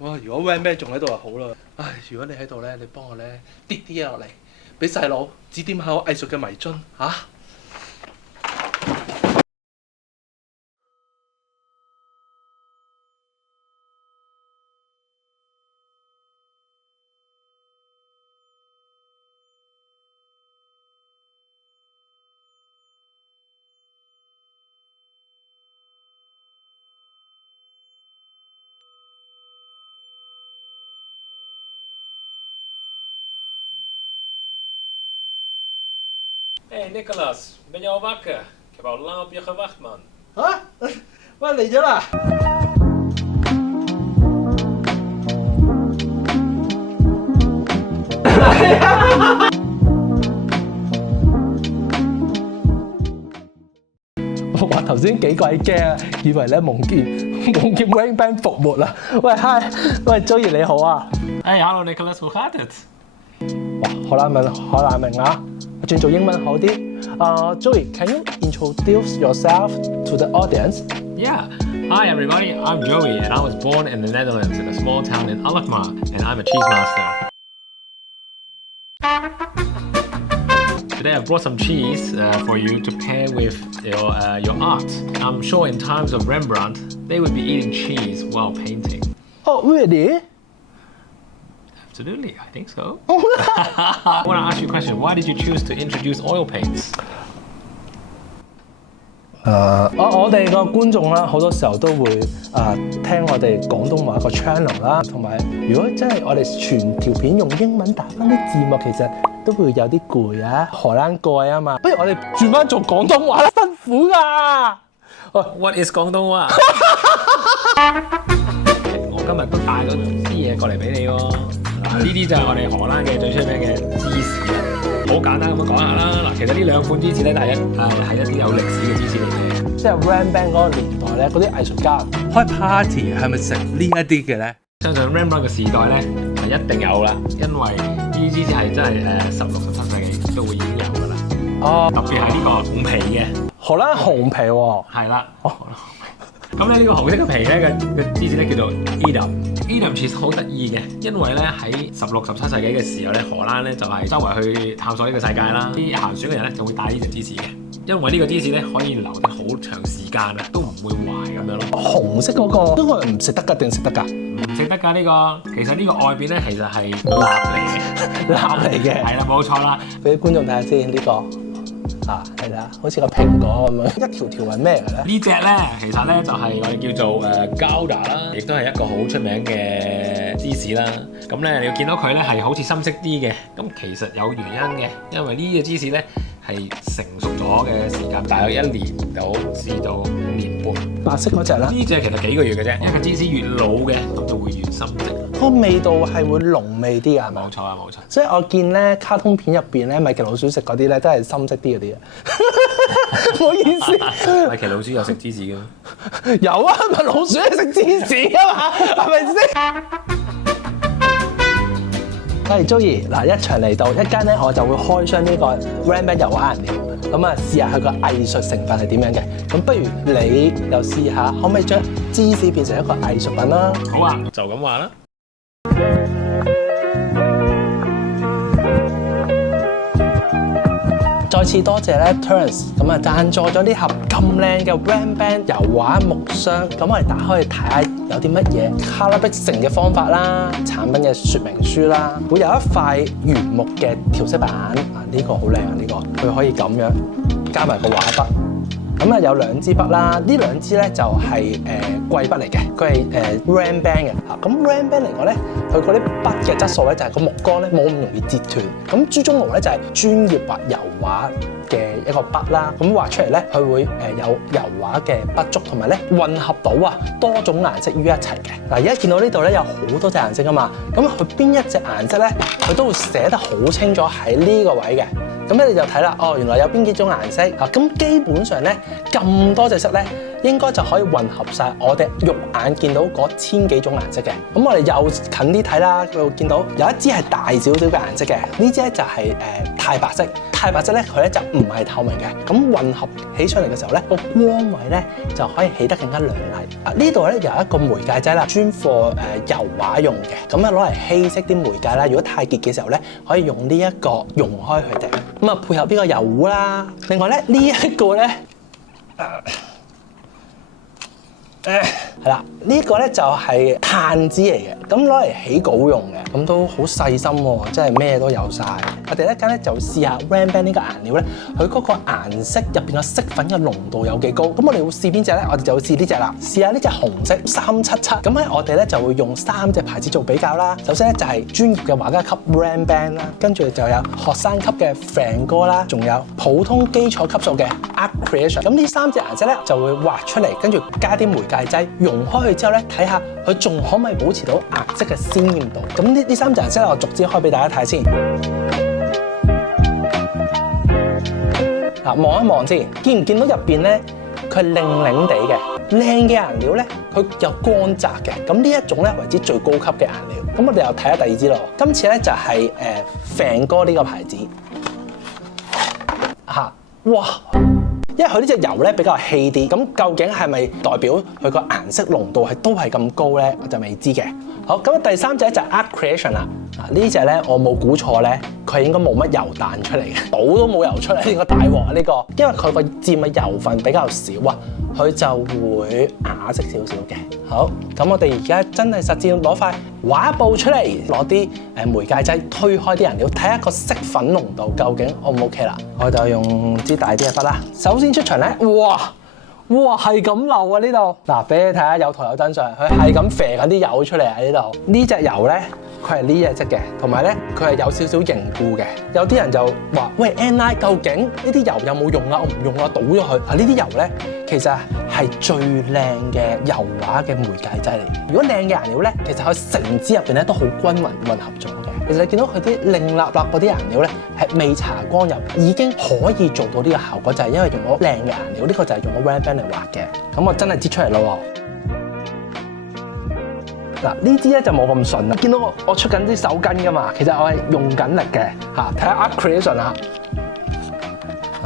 哇！如果 Van Man 仲喺度就好啦。唉，如果你喺度咧，你幫我咧跌啲嘢落嚟，俾細佬指點下我藝術嘅迷津嚇。Hey Nicholas, ben je al wakker? Ik heb al lang op je gewacht, man. 嚇！喂，嚟咗啦！哇！頭先幾鬼驚啊，以為咧夢見 Rain Band 復活啦。喂 ，Hi， 喂 Joey 你好啊！ Hey, hallo Nicholas, hoe gaat het? 哇，好難明啊！我轉做英文好啲。Joey，can you introduce yourself to the audience? Yeah. Hi everybody, I'm Joey and I was born in the Netherlands in a small town in Alkmaar and I'm a cheese master. Today I brought some cheese for you to pair with your art. I'm sure in times of Rembrandt, they would be eating cheese while painting. Oh, really? Absolutely, I think so. I want to ask you a question. Why did you choose to introduce oil paints? 我哋個觀眾啦，好多時候都會聽我哋廣東話個 channel 啦，同埋如果真係我哋全條片用英文打翻啲字幕，其實都會有啲攰啊，荷蘭蓋啊嘛。不如我哋轉翻做廣東話啦，辛苦㗎。What is 廣東話？我今日都帶咗啲嘢過嚟俾你喎。呢啲就係我哋荷蘭嘅最出名嘅芝士啦。好簡單咁樣講下啦。嗱，其實呢兩款芝士咧，係一啲有歷史嘅芝士嚟嘅。即係 Rembrandt 嗰個年代咧，嗰啲藝術家開 party 係咪食呢一啲嘅咧？相信 Rembrandt 嘅時代咧係一定有啦，因為呢啲芝士係真係16、17世紀都會已經有㗎啦。哦，特別係呢個紅皮嘅。荷蘭紅皮喎。係啦。咁咧呢個紅色嘅皮咧嘅芝士咧叫做 Edam。Edam 其實好得意嘅，因為咧喺16、17世紀嘅時候咧，荷蘭咧就係周圍去探索呢個世界啦。啲行船嘅人咧就會帶呢隻芝士嘅，因為呢個芝士咧可以留得好長時間啊，都唔會壞咁樣咯。紅色嗰個都係唔食得㗎定食得㗎？唔食得㗎呢個，其實呢個外邊咧其實係蠟嚟嘅，蠟嚟嘅。係啦，冇錯啦。俾啲觀眾睇下先呢個。係啦，好似個蘋果咁樣，一條條係咩嚟咧？呢隻咧其實咧就係我哋叫做Gouda 啦，亦都係一個好出名嘅芝士啦。咁咧你要見到佢咧係好似深色啲嘅，咁其實有原因嘅，因為呢隻芝士咧係成熟咗嘅時間大約1年到至到5年半。白色嗰隻啦，呢隻其實幾個月嘅啫，因為芝士越老嘅咁就會越深色。個味道係會濃味啲㗎，係咪？冇錯啊，冇錯。所以我見咧卡通片入邊咧米奇老鼠食嗰啲咧都係深色啲嗰啲啊。唔好意思，米奇老鼠有食芝士嘅咩？有啊，咪老鼠係食芝士啊嘛，係咪先？係 Joey， 嗱一場嚟到一間咧，我就會開箱呢個 Rembrandt 油畫顏料，咁啊試下佢個藝術成分係點樣嘅。咁不如你又試下，可唔可以將芝士變成一個藝術品啦？好啊，就咁話啦。再次多謝咧 Terence 咁啊贊助咗呢盒咁靚嘅 Rembrandt 油畫木箱，咁我哋打開去睇下有啲乜嘢 colour 逼成嘅方法啦，產品嘅說明書啦，會有一塊原木嘅調色板啊，呢個好靚啊，呢個佢可以咁樣加埋個畫筆。咁啊有2支筆啦，呢2支咧就係貴筆嚟嘅，佢係Rembrandt 嘅。咁 Rembrandt 嚟講咧，佢嗰啲筆嘅質素咧就係個木光咧冇咁容易折斷。咁朱中爐咧就係專業畫油畫嘅一個筆啦，咁畫出嚟咧佢會有油畫嘅筆觸，同埋咧混合到多種顏色於一齊嘅。嗱而家見到呢度咧有好多隻顏色㗎嘛，咁佢邊一隻顏色咧佢都會寫得好清楚喺呢個位嘅。咁咧你就睇啦，哦原來有邊幾種顏色啊，咁基本上咧咁多隻色咧，應該就可以混合晒我哋肉眼見到嗰千幾種顏色嘅。咁我哋又近啲睇啦，佢會見到有一支係大少少嘅顏色嘅，呢支咧就係太白色。太白色咧佢咧就唔係透明嘅，咁混合起上嚟嘅時候咧，個光位咧就可以起得更加亮麗。呢度咧有一個媒介劑啦，專貨油畫用嘅，咁啊攞嚟稀釋啲媒介啦。如果太結嘅時候咧，可以用呢一個溶開佢哋，咁啊配合呢個油壺啦。另外咧呢一個咧。係啦，呢個咧就係炭枝嚟嘅，咁攞嚟起稿用嘅，咁都好細心喎，真係咩都有晒。我哋一間咧就試下 Rembrandt 呢個顏料咧，佢嗰個顏色入邊個色粉嘅濃度有幾高。咁我哋會試邊隻咧？我哋就會試呢隻啦，試下呢隻紅色377。咁咧我哋咧就會用3隻牌子做比較啦。首先咧就係專業嘅畫家級 Rembrandt 啦，跟住就有學生級嘅 Van Gogh 啦，仲有普通基礎級數嘅 Art Creation。咁呢3隻顏色咧就會畫出嚟，跟住加啲媒介劑溶開去之後咧，睇下佢仲可唔可以保持到顏色嘅鮮豔度。咁呢3隻顏色我逐支開俾大家睇先。嗱，望一望先，見唔見到入邊咧？佢係靚地嘅，靚嘅顏料咧，佢有光澤嘅。咁呢一種咧為之最高級嘅顏料。咁我哋又睇下第二支咯。今次咧就係Van Gogh呢個牌子。哇！因為佢呢隻油咧比較稀啲，咁究竟係咪代表佢個顏色濃度都係咁高咧？我就未知嘅。好，咁第3隻就係 Art Creation 啦。呢隻咧我冇估錯咧，佢應該冇乜油彈出嚟嘅，倒都冇油出嚟。呢個大鑊啊！呢個，因為佢個佔嘅油分比較少啊，佢就會啞色少少嘅。好，咁我哋而家真係實戰攞塊畫布出嚟，攞啲媒介劑推開啲顏料，睇下個色粉濃度究竟 O 唔 OK 啦。我就用支大啲嘅筆啦。首先出場咧，哇係咁流啊呢度。嗱，俾你睇下有圖有真相，佢係咁啡緊啲油出嚟喺呢度。呢隻油咧，佢係呢隻色嘅，同埋咧佢係有少少凝固嘅。有啲人就話：喂 Anlai 究竟呢啲油有冇用啊？我唔用啦，倒咗佢。呢啲油咧其實係最靚嘅油畫嘅媒介劑嚟嘅。如果靚嘅顏料咧，其實佢成支入邊咧都好均勻混合咗嘅。其實你見到佢啲靚立立嗰啲顏料咧，係未搽光入已經可以做到呢個效果，就係因為用咗靚嘅顏料。呢個就係用咗 Rembrandt 嚟畫嘅。咁我真係擠出嚟咯。嗱，呢支咧就冇咁順啦。見到我出緊啲手巾噶嘛，其實我係用緊力嘅嚇。睇下 Art Creation 啦。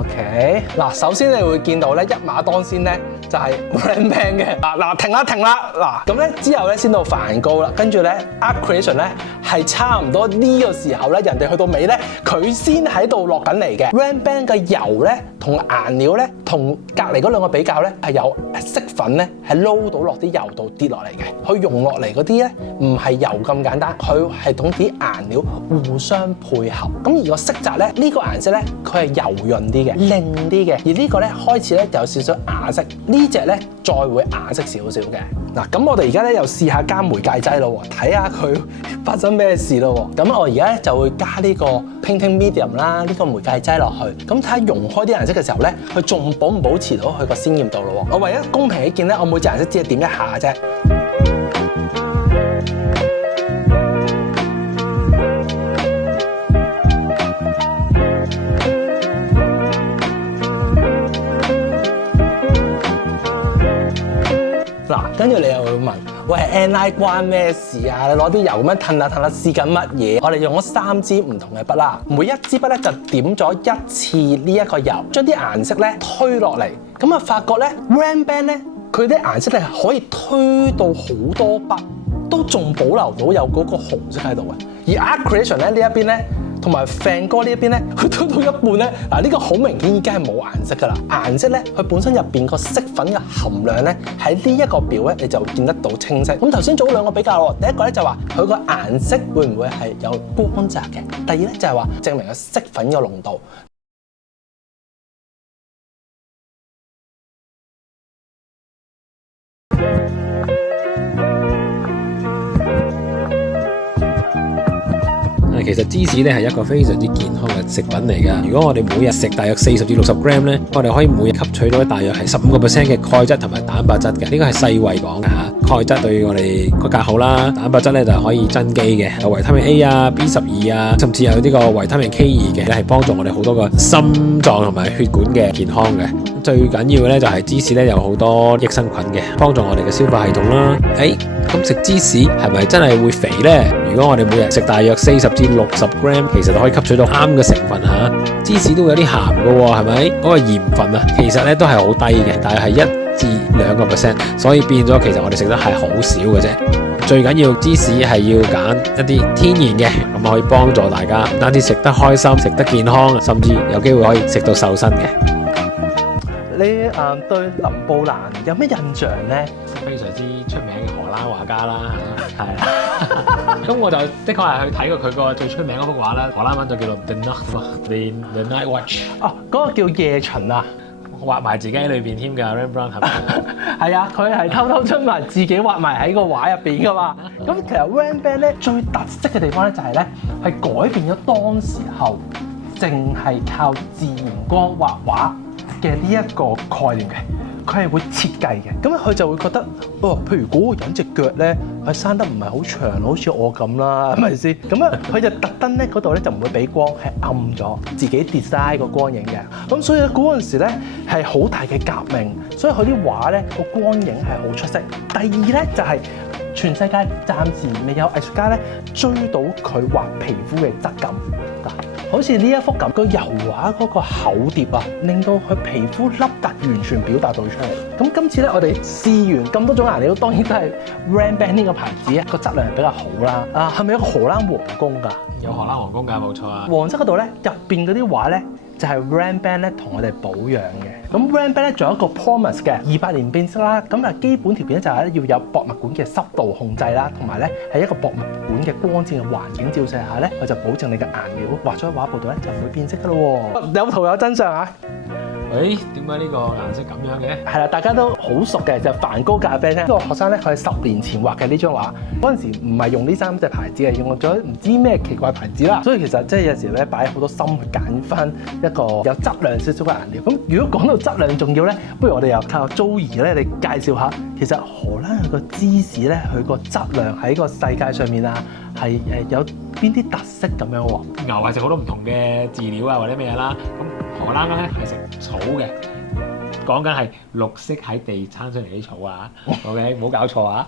OK， 嗱，首先你會見到咧一馬當先咧就係 Rembrandt 嘅。嗱，停啦。嗱，咁咧之後咧先到梵高啦，跟住咧 Art Creation 咧係差唔多呢個時候咧，人哋去到尾咧佢先喺度落緊嚟嘅。Rembrandt 嘅油咧同顏料咧同隔離嗰兩個比較咧係有色粉咧係撈到落啲油度跌落嚟嘅。佢溶落嚟嗰啲咧唔係油咁簡單，佢係同啲顏料互相配合。咁而個色澤咧呢個顏色咧佢係柔潤啲嘅，靚啲嘅。而呢個咧開始咧就有少少啞色，呢隻咧再會啞色少少嘅。嗱，咁我哋而家咧又試下加媒介劑咯，睇下佢發生咩事咯。咁我而家咧就會加呢個 Painting Medium 啦，呢個媒介劑落去，咁睇下溶開啲顏色嘅時候咧，佢仲保唔保持到佢個鮮豔度咯。我唯一公平起見咧，我每隻顏色只係點一下啫。嗱，跟住你又會問：喂 Anlai 關咩事啊？你攞啲油咁樣褪下試緊乜嘢？我哋用咗3支唔同嘅筆啦，每一支筆咧就點咗1次呢一個油，將啲顏色咧推落嚟，咁啊發覺咧 Rembrandt 咧佢啲顏色咧係可以推到好多筆，都仲保留到有嗰個紅色喺度嘅。而 Art Creation 咧呢一邊咧，同埋 Van Gogh呢一邊咧，佢推到一半咧，嗱呢個好明顯已經係冇顏色噶啦。顏色咧，佢本身入邊個色粉嘅含量咧，喺呢一個表咧，你就見得到清晰。咁頭先做咗兩個比較喎，第一個咧就話佢個顏色會唔會係有光澤嘅？第二咧就係話證明個色粉嘅濃度。其實芝士咧係一個非常之健康嘅食品嚟㗎。如果我哋每日食大約40至60 gram 咧，我哋可以每日吸取到大約係15% 嘅鈣質同埋蛋白質嘅。呢個係世衛講嘅嚇。鈣質對我哋骨骼好啦，蛋白質咧就可以增肌嘅，有維他命 A 啊、B12啊，甚至有呢個維他命 K2嘅，係幫助我哋好多個心臟同埋血管嘅健康嘅。最緊要嘅咧就係芝士咧有好多益生菌嘅，幫助我哋嘅消化系統啦。咁食芝士係咪真係會肥呢？如果我哋每日食大約40至60 gram， 其實就可以吸取到啱嘅成分嚇。芝士都會有啲鹹嘅喎，係咪？嗰個鹽分啊，其實咧都係好低嘅，大約係1至2%，所以變咗其實我哋食得係好少嘅啫。最緊要芝士係要揀一啲天然嘅，咁可以幫助大家唔單止食得開心、食得健康，甚至有機會可以食到瘦身嘅。你對林布蘭有咩印象呢？非常之出名嘅荷蘭畫家啦，係啦。咁我就的確係去睇過佢個最出名嗰幅畫啦，荷蘭文就叫做 The Night Watch。哦，嗰個叫夜巡啊！畫埋自己喺裏邊添㗎 Rembrandt 係咪？係啊，佢係偷偷出埋自己畫埋喺個畫入邊㗎嘛。咁其實 Rembrandt 咧最特色嘅地方咧就係咧係改變咗當時候淨係靠自然光畫畫嘅呢一個概念嘅。佢係會設計嘅，咁佢就會覺得，譬如嗰個人隻腳咧，佢生得唔係好長，好似我咁啦，係咪先？咁啊，佢就特登咧嗰度咧就唔會俾光，係暗咗，自己 design 個光影嘅。咁所以嗰陣時咧係好大嘅革命，所以佢啲畫咧個光影係好出色。第二咧就係全世界暫時未有藝術家咧追到佢畫皮膚嘅質感。好似呢一幅咁，個油畫嗰個厚疊啊，令到佢皮膚凹凸完全表達到出嚟。咁今次咧，我哋試完咁多種顏料，當然都係 Rembrandt 呢個牌子啊，個質量係比較好啦。係咪有個荷蘭皇宮㗎？有荷蘭皇宮㗎，冇錯啊。皇室嗰度咧，入邊嗰啲畫咧，就係 Rembrandt 咧同我哋保養嘅。咁 Rembrandt 咧仲有一個 promise 嘅200年變色啦。咁啊基本條件就係咧要有博物館嘅濕度控制啦，同埋咧喺一個博物館嘅光線嘅環境照射下咧，佢就保證你嘅顏料畫咗喺畫布度咧就唔會變色㗎咯喎。有圖有真相啊！點解呢個顏色咁樣嘅？係啦，大家都好熟嘅就係梵高咖啡廳。呢個學生咧，佢係10年前畫嘅呢張畫，嗰陣時唔係用呢3隻牌子嘅，用咗唔知咩奇怪牌子啦。所以其實即係有時咧擺好多心去揀翻一個有質量少少嘅顏料。咁如果講到質量重要咧，不如我哋又睇下 Joey 咧，你介紹下其實荷蘭佢個芝士咧，佢個質量喺個世界上面啊，係有邊啲特色咁樣喎？牛係食好多唔同嘅飼料啊，或者咩嘢啦。咁荷蘭咧係食草嘅，講緊係綠色喺地生出嚟啲草啊。OK， 唔好搞錯啊。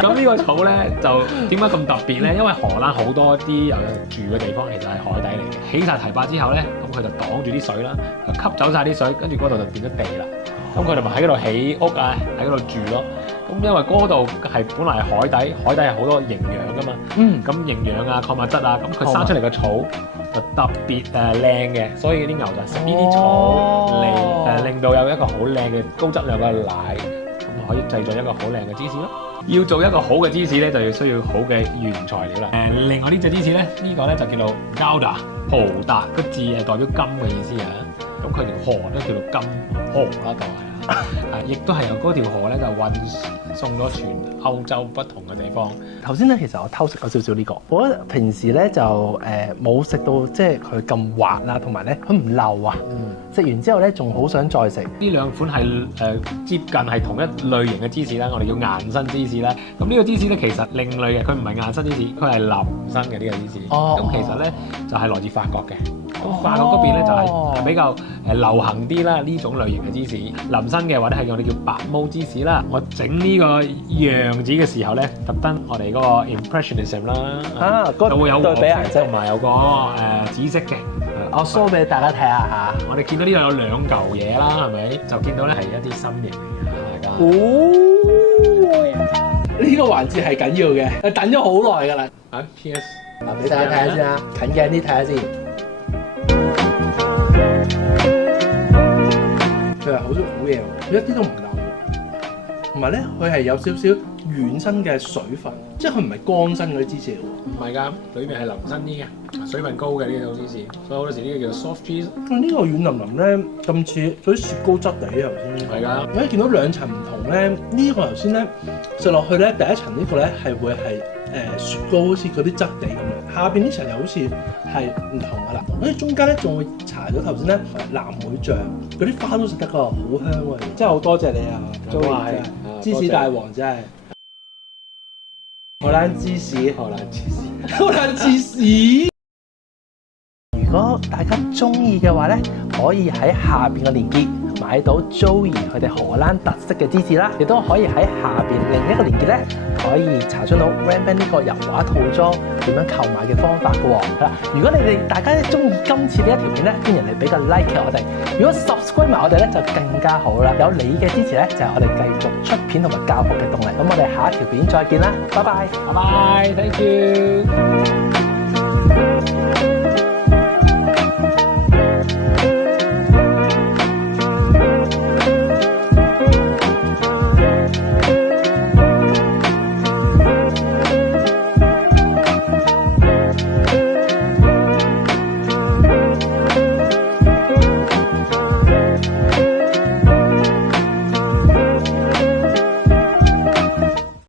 咁呢個草咧就點解咁特別咧？因為荷蘭好多啲人住嘅地方其實係海底嚟嘅，起晒堤壩之後咧，咁佢就擋住啲水啦，就吸走晒啲水，跟住嗰度就變咗地啦。咁佢哋咪喺嗰度起屋啊，喺嗰度住咯。咁因為嗰度係本來係海底，海底係好多營養噶嘛。咁營養啊、礦物質啊，咁佢生出嚟嘅草就特別靚嘅，所以啲牛就食呢啲草嚟令到有一個好靚嘅高質量嘅奶，咁可以製造一個好靚嘅芝士咯。要做一個好嘅芝士咧，就要需要好嘅原材料啦。另外呢隻芝士咧，呢個咧就叫做 Gouda， 葡達個字係代表金嘅意思啊。咁佢條河都叫做金河啦，就係。亦都係由嗰條河咧就運送咗全歐洲不同嘅地方。頭先咧，其實我偷食咗少少呢個，我覺得平時咧就冇食到即係佢咁滑啦，同埋咧佢唔漏啊。食完之後咧，仲好想再食。呢兩款係接近係同一類型嘅芝士啦，我哋叫硬身芝士啦。咁呢個芝士咧其實另類嘅，佢唔係硬身芝士，佢係淋身嘅呢個芝士。咁其實咧就係來自法國嘅。咁法國嗰邊咧就係比較流行啲啦，呢種類型嘅芝士淋身嘅，或者係我哋叫白毛芝士啦。我整呢個樣子嘅時候咧，特登我哋嗰個 impressionism 啦，就會有黃色同埋有個紫色嘅。我 show 俾大家睇下嚇。我哋見到呢度有兩嚿嘢啦，係咪？就見到咧係一啲心形嚟嘅，大家。呢個環節係緊要嘅，等咗好耐㗎啦。PS， 嗱俾大家睇下先啊，近鏡啲睇下先。佢係好足好嘢喎，佢一啲都唔漏，同埋咧佢係有少少軟身嘅水分，即係佢唔係乾身嗰啲芝士嚟喎。唔係㗎，裏面係淋身啲嘅，水分高嘅呢種芝士，所以好多時呢個叫做 soft cheese。呢個軟腍腍咧，咁似嗰啲雪糕質地頭先。係㗎，你可以見到兩層唔同咧，呢個頭先咧食落去咧，第一層呢個咧係會係雪糕，好似嗰啲質地咁樣，下邊呢層又好似係唔同㗎啦。跟住中間咧仲會搽咗頭先咧藍莓醬，嗰啲花都食得㗎，好香喎！真係好多謝你啊，Joey，芝士大王真係。荷蘭芝士，荷蘭芝士。如果大家中意嘅話咧，可以喺下邊嘅連結買到 Joey 佢哋荷蘭特色嘅芝士啦，亦都可以喺下邊另一個連結咧，可以查詢到 Ranband 呢個油畫套裝點樣購買嘅方法嘅喎。係啦，如果你哋大家中意今次呢一條片咧，歡迎你俾個 like 我哋。如果 subscribe 埋我哋咧，就更加好啦。有你嘅支持咧，就係我哋繼續出片同埋教學嘅動力。咁我哋下一條片再見啦，拜拜，拜拜，thank you。